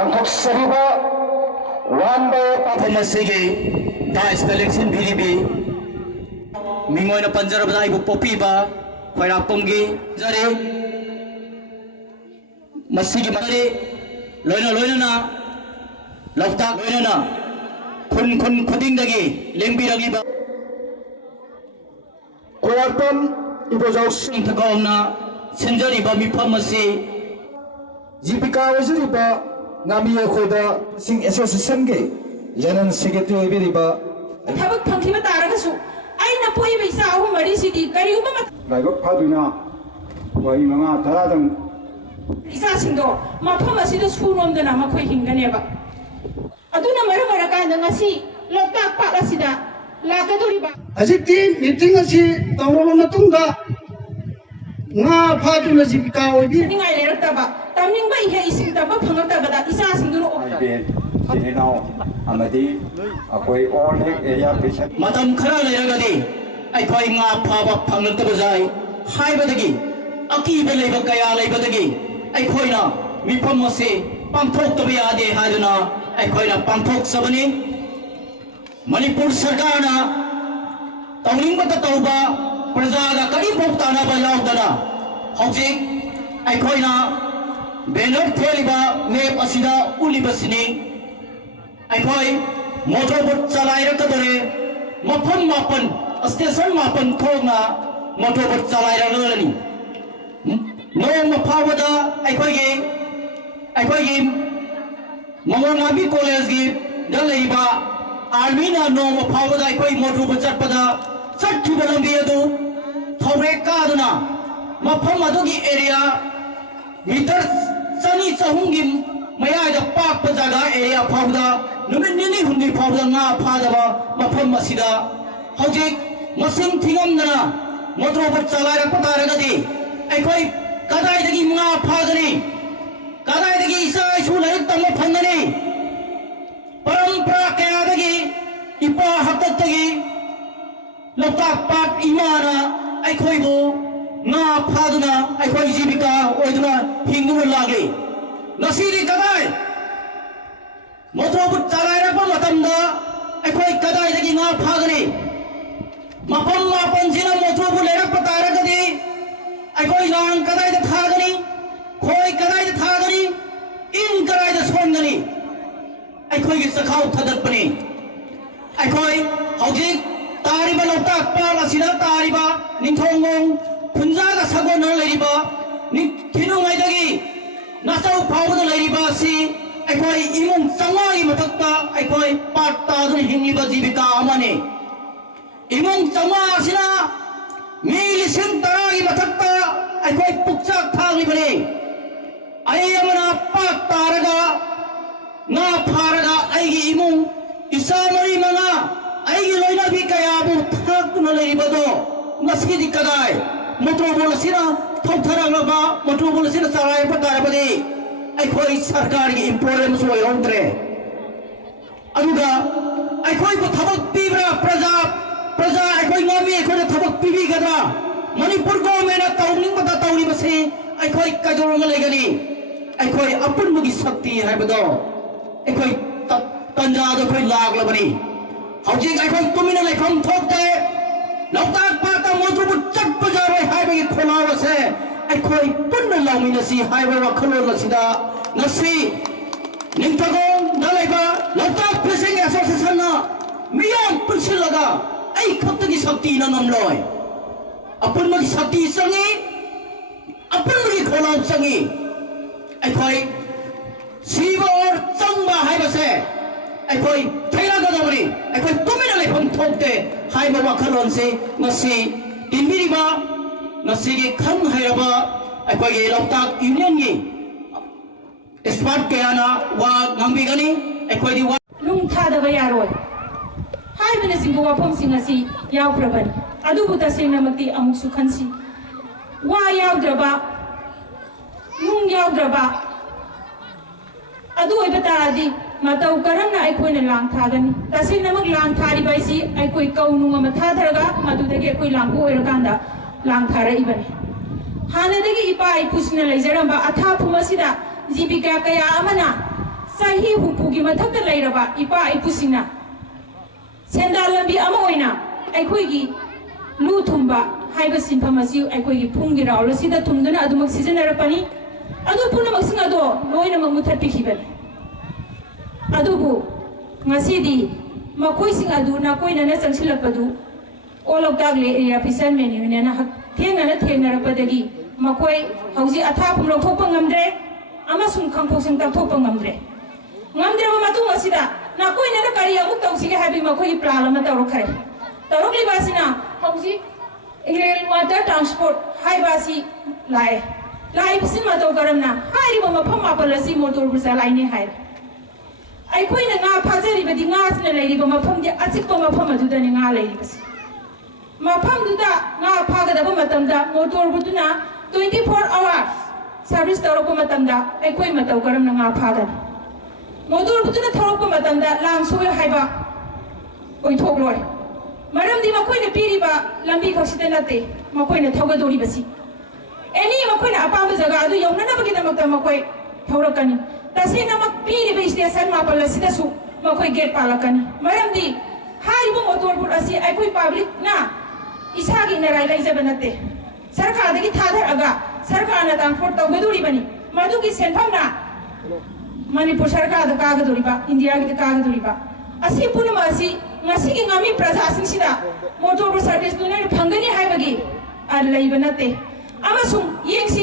ꯄꯥꯡꯊꯣꯛꯆꯔꯤꯕ ꯋꯥꯟꯕ ꯄꯥꯐꯝ ꯑꯁꯤꯒꯤ ꯗꯥꯏꯁꯇ ꯂꯦꯡꯁꯤꯟꯕꯤꯔꯤꯕꯤ ꯃꯤꯡꯑꯣꯏꯅ ꯄꯟꯖꯔꯕꯗ ꯑꯩꯕꯨ ꯄꯣꯛꯄꯤꯕ ꯈꯣꯏꯔꯥꯛꯄꯝꯒꯤ ꯖꯔꯤ ꯃꯁꯤꯒꯤ ꯃꯔꯤ ꯂꯣꯏꯅꯅ ꯂꯣꯛꯇꯥꯛ ꯂꯣꯏꯅꯅ ꯈꯨꯟ ꯈꯨꯗꯤꯡꯗꯒꯤ ꯂꯦꯡꯕꯤꯔꯛꯂꯤꯕ ꯈꯣꯏꯔꯥꯛꯄꯝ ꯏꯕꯣꯖꯥꯎꯁꯤꯡ ꯊꯧꯒꯥꯎꯅ ꯁꯤꯟꯖꯔꯤꯕ ꯃꯤꯐꯝ ꯑꯁꯤ ꯖꯤꯕꯤꯀꯥ ꯑꯣꯏꯖꯔꯤꯕ ꯉꯥꯃꯤ ꯑꯩꯈꯣꯏꯗ ꯁꯤꯡ ꯑꯦꯁꯣꯁꯤꯌꯦꯁꯟꯒꯤ ꯖꯦꯅꯔꯦꯜ ꯁꯦꯀ꯭ꯔꯦꯇꯔꯤ ꯑꯣꯏꯕꯤꯔꯤꯕ ꯊꯕꯛ ꯐꯪꯈꯤꯕ ꯇꯥꯔꯒꯁꯨ ꯑꯩꯅ ꯄꯣꯛꯏꯕ ꯏꯆꯥ ꯑꯍꯨꯝ ꯃꯔꯤꯁꯤꯗꯤ ꯀꯔꯤꯒꯨꯝꯕ ꯂꯥꯏꯕꯛ ꯐꯗꯨꯅ ꯋꯥꯍꯩ 5-10ꯗꯪ ꯏꯆꯥꯁꯤꯡꯗꯣ ꯃꯐꯝ ꯑꯁꯤꯗ ꯁꯨꯔꯣꯝꯗꯅ ꯃꯈꯣꯏ ꯍꯤꯡꯒꯅꯦꯕ ꯑꯗꯨꯅ ꯃꯔꯝ ꯑꯣꯏꯔꯀꯥꯟꯗ ꯉꯁꯤ ꯂꯣꯛꯇꯥꯛ ꯄꯥꯠ ꯑꯁꯤꯗ ꯂꯥꯛꯀꯗꯧꯔꯤꯕ ꯍꯧꯖꯤꯛꯇꯤ ꯃꯤꯇꯤꯡ ꯑꯁꯤ ꯇꯧꯔꯕ ꯃꯇꯨꯡꯗ ꯉꯥ ꯐꯥꯗꯨꯅ ꯖꯤꯕꯤꯀꯥ ꯅꯤꯡꯉꯥꯏ ꯂꯩꯔꯛꯇꯕ ꯇꯝꯅꯤꯡꯕ ꯏꯍꯩ ꯏꯁꯤꯡ ꯇꯝꯕ ꯐꯪꯂꯛꯇꯕꯗ ꯏꯆꯥꯁꯤꯡꯗꯨꯅ ꯃꯇꯝ ꯈꯔ ꯂꯩꯔꯒꯗꯤ ꯑꯩꯈꯣꯏ ꯉꯥ ꯐꯥꯕ ꯐꯪꯂꯛꯇꯕ ꯌꯥꯏ ꯍꯥꯏꯕꯗꯒꯤ ꯑꯀꯤꯕ ꯂꯩꯕ ꯀꯌꯥ ꯂꯩꯕꯗꯒꯤ ꯑꯩꯈꯣꯏꯅ ꯃꯤꯐꯝ ꯑꯁꯤ ꯄꯥꯡꯊꯣꯛꯇꯕ ꯌꯥꯗꯦ ꯍꯥꯏꯗꯨꯅ ꯑꯩꯈꯣꯏꯅ ꯄꯥꯡꯊꯣꯛꯆꯕꯅꯤ ꯃꯅꯤꯄꯨꯔ ꯁꯔꯀꯥꯔꯅ ꯇꯧꯅꯤꯡꯕꯇ ꯇꯧꯕ प्रजागा करीफाव तानाबा यावदना हौजिक अखोइना बेनर थेलिबा मेप असिदा उलिबसिनी अखोइ मोटरबोट चलाइरकदरे मफम मापन स्टेशन मापन खोगना मोटरबोट चलाइरगलनी नोम फावदा अखोइगे मंगोनाबी कॉलेज की दलैबा आर्मीना नोम फावदा अखोइ मोटरबोट चटपदा चट्ठिबा लंबी अदु थौरे कादुना मफम अदुगी एरिया मीटर चनी चहुंगी मयादा पाक जगह एरिया फावदा नुमित निनी हुंदी फावदा nga फादबा मफम असिदा हौजिक मसिंग थिगमदना मोटरबोट चलाइरक तारगदि अखोइ कदाइदगी nga फागनी कदाइदगी इसा इशु लाइक तम फंगनी परंपरा कयादगी इपा हक्तगी लोकताक पाट इमाना अखोइबो nga फादुना अखोइ जीविका ओइदुना हिंगुना लागे नसीदी कदाइ मोटरबोट चलाइरक मतमदा अखोइ कदाइदगी nga फागनी मफम मापन जिना मोटरबोट लेरक तारगदि अखोइ लांग कदाइद थागनी खोइ कदाइद थागनी इन कदाइद सोनगनी अखोइ गी सखाउ थदपनी अखोइ हौजिक तारिबा लोकताक पाट असिदा तारिबा निंथोंगों खुंजागा सगोना लैरिबा थिनुंगाइदगी नाचौ फावदा लैरिबा असि अखोइ इमुंग चंगागी मथक्ता अखोइ पाट तादुन हिंगिबा जीविका अमाने इमुंग चंगा असिना मी लिसिंग तरागी मथक्ता अखोइ पुक्चाक थागलिबने अयमना पाट तारगा ना फारगा अइगी इमुंग इसा मरी मंगा अइगी लोइनाबी कयाबु थाक्तुना लैरिबदो नसगिदि कदाइ मोटरबोट सिना थौथरगबा मोटरबोट सिना चलाइ पतारबदि अखोइ सरकार की इम्प्लॉयमेंट सोय होंद्रे अदुगा अखोइ को थबक पीब्रा प्रजा अखोइ ngami अखोइ थबक पीबी गदरा मणिपुर गवर्नमेंट तौनिंग बता तौरी बसे अखोइ कजोरंग लेगनी अखोइ अपुनमुगी शक्ति हाइबदो अखोइ तंजादो अखोइ लागलबनी हौजिक अखोइ तुमिना लेखम थोकते लोकताक पाता मोटरबोट चटप जारोय हाइबगी खोलावसे अखोइ पुन्न लाउमिनसी हाइबा वखलोन लसिदा नसी निंथगों दलैबा लोकताक फिशिंग एसोसिएशन ना मियाम पुसिलगा ऐ खत्तगी शक्ति न नमलोय अपुनमगी शक्ति संगी अपुनमगी खोलाव संगी अखोइ सीबा और चंगबा हाइबसे अखोइ थैलागदबनी अखोइ तुमिना लेखम थोकते हाइबा वखलोन से नसी इनबिरिबा नसीगी खंग हैरबा अखोइ लोकताक यूनियन की स्मार्ट कयाना वा ngambigani अखोइदि वा नुंग थादबा यारोय हाइबने सिंगो वाफम सिंगसी यावख्रबनी अदुबु तसेंगनमक्ति अमुकसु खनसी वा यावद्रबा नुंग यावद्रबा अदु ओइबा तारादि मतौ करमना अखोइना लांग थागनी तसेंगनमक लांग थारिबाइसि अखोइ कौनुंग अमा थादरगा मदुदगी अखोइ लांगो ओइरकांदा लांग थारइबनी हानदगी इपा इपुसिना लैजरंबा अथाफुम असिदा जीविका कया अमना चाही हुपुगी मथक्ता लेरबा इपा इपुसिंगना सेंदाल लंबी अमा ओइना अखोइगी लू थुंबा हाइबा सिंफम असि अखोइगी फुंगी रावल सिदा थुमदुना अदुमक सिजनरपनी अदु पुनमक सिंग अदो लोइनमक मुथपिखिबन अदुबु ngasi makoi sing adu na koi na changsilak padu olok tagle area fisher menu ne na thengna na thengna rapadagi makoi hauji atha phum lo thokpa ngamdre ama sum khangphok sing ta thokpa ngamdre ba matu asida na koi na kari amuk tawsige habi makoi plan ama tawro khare tawrokli basina hauji rail water transport hai basi lai bisin ma taw karamna hai ri ma pham ma palasi motor busa lai ne hai अखोइना nga फाजरिबदि nga sina leiriba mafam di achikpa mafam aduda ni nga leiribasi mafam duda nga phagadaba matamda motor buduna 24 hours service tawrokpa matamda अखोइ matau karamna nga phagani motor buduna thawrokpa matamda lang soi haiba oithokloi maramdi makoina piriba lambi khasida nate makoina thawgadoribasi any makoina apamba jaga adu yaunana bagidamata makoi thawrakani तसे नमक पीरी बे station मापल सिदसु मखोइ gate पालकनी मरमदी हारिबो मोटरबुट असि अखोइ public ना इसागी नराइ लैजब नते सरकारदगी थाधरगा सरकारना transport तौगदुरिबनी मदुगी सेनफमना Manipur सरकार the कागदुरिबा India गी कागदुरिबा असि पुनमा असि ngasiगी ngami प्रजासिंसिदा मोटरबुट सर्विस दुने फंगनी हाइबगी आ लैब नते अमसुं येंगसि